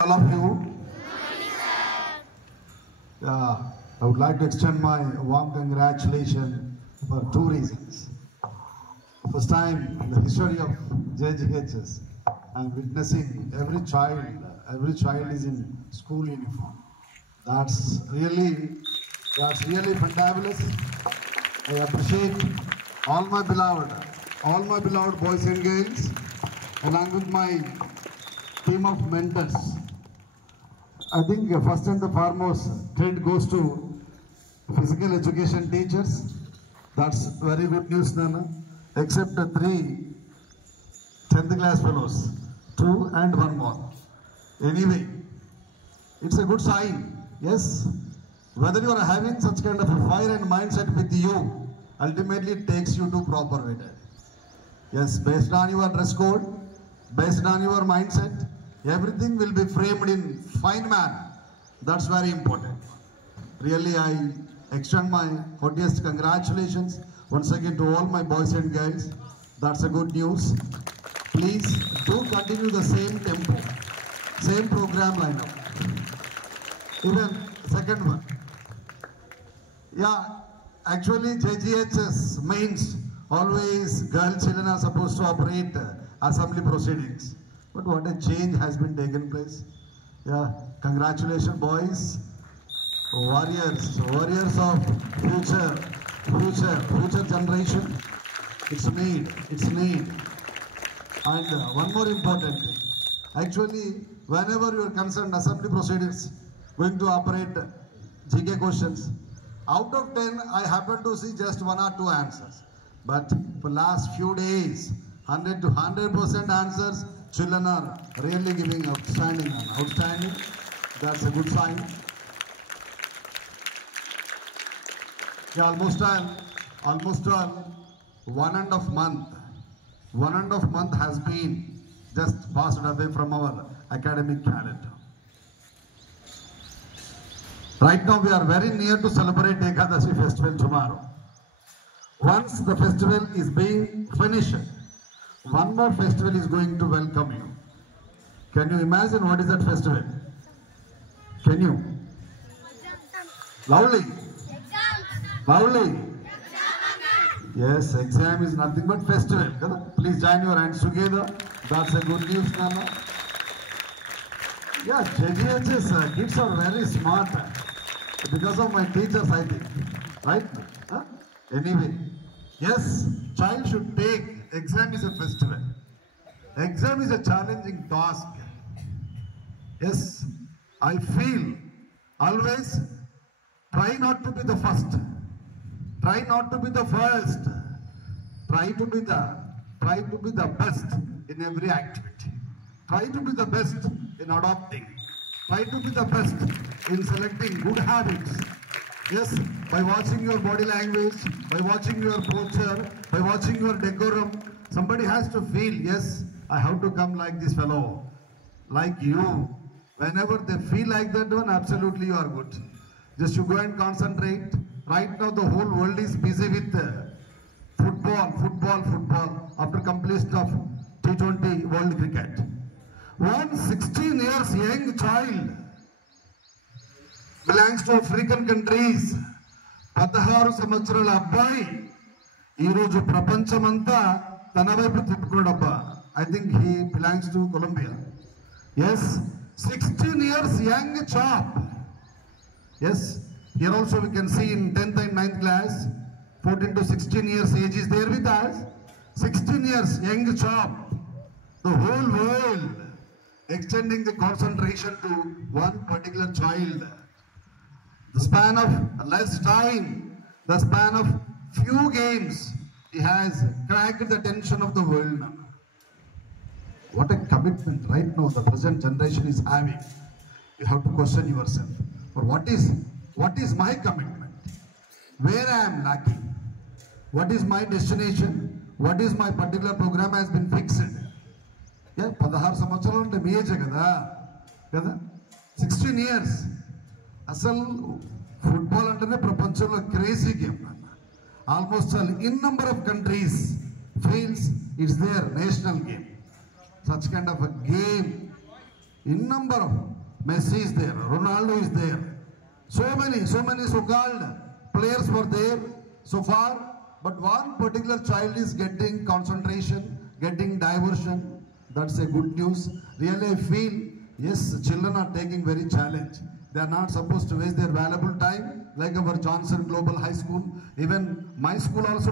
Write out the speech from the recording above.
All of you. I would like to extend my warm congratulations for two reasons. First time in the history of JGHS, I am witnessing every child is in school uniform. That's really fantabulous. I appreciate all my beloved boys and girls, along with my team of mentors. I think first and the foremost credit goes to physical education teachers. That's very good news, Nana. Except the 3 10th class fellows, 2 and 1 more. Anyway, it's a good sign. Yes, whether you are having such kind of a fire and mindset with you, ultimately it takes you to proper way. Yes, based on your dress code, based on your mindset, everything will be framed in fine manner. That's very important. Really, I extend my heartiest congratulations once again to all my boys and girls. That's a good news. Please do continue the same tempo, same program lineup. Even second one. Yeah, actually JGHS means always girl children are supposed to operate assembly proceedings. But what a change has been taken place. Yeah, congratulations boys, warriors of future generation. It's need. And one more important thing. Actually, whenever you are concerned assembly proceedings, going to operate GK questions, out of 10, I happen to see just 1 or 2 answers. But for last few days, 100 to 100% answers, children are really giving outstanding. That's a good sign. Yeah, almost all 1.5 month. 1.5 month has been just passed away from our academic calendar. Right now we are very near to celebrate Ekadashi festival tomorrow. Once the festival is being finished, one more festival is going to welcome you. Can you imagine what is that festival? Can you? Loudly. Yes, exam is nothing but festival. Please join your hands together. That's a good news, Nana. Yeah, JGHS kids are very smart. Because of my teachers, I think. Right? Huh? Anyway, yes, child should take. Exam is a festival. Exam is a challenging task. Yes, I feel always try not to be the first. Try not to be the first. Try to be the best in every activity. Try to be the best in adopting. Try to be the best in selecting good habits. Yes, by watching your body language, by watching your posture, by watching your decorum, somebody has to feel, yes, I have to come like this fellow, like you. Whenever they feel like that one, absolutely you are good. Just you go and concentrate. Right now the whole world is busy with football after completion of T20 World Cricket. One 16 years young child belongs to African countries. 16 సంవత్సరాల అబ్బాయి ఈరోజు ప్రపంచమంతా తన వైపు తిప్పుకున్నాడు అబ్బా. I think he belongs to Colombia. Yes, 16 years young chap. Yes, here also we can see in 10th and 9th class, 14 to 16 years age is there with us. 16 years young chap. The whole world extending the concentration to one particular child. The span of less time, the span of few games, he has cracked the attention of the world now. What a commitment right now the present generation is having. You have to question yourself. But what is my commitment? Where I am lacking? What is my destination? What is my particular program has been fixed? Yeah, 16 సంవత్సరాలు అంటే మీ ఏజే కదా 16 years. అసలు football అంటేనే ప్రపంచంలో crazy game. Almost in number of countries feels it's their national game. Such kind of a game In number of Messi is there, Ronaldo is there. So many so-called players were there so far. But one particular child is getting concentration, getting diversion. That's a good news. Really, I feel, yes, children are taking very challenge. They are not supposed to waste their valuable time like our Johnson Global High School. Even my school also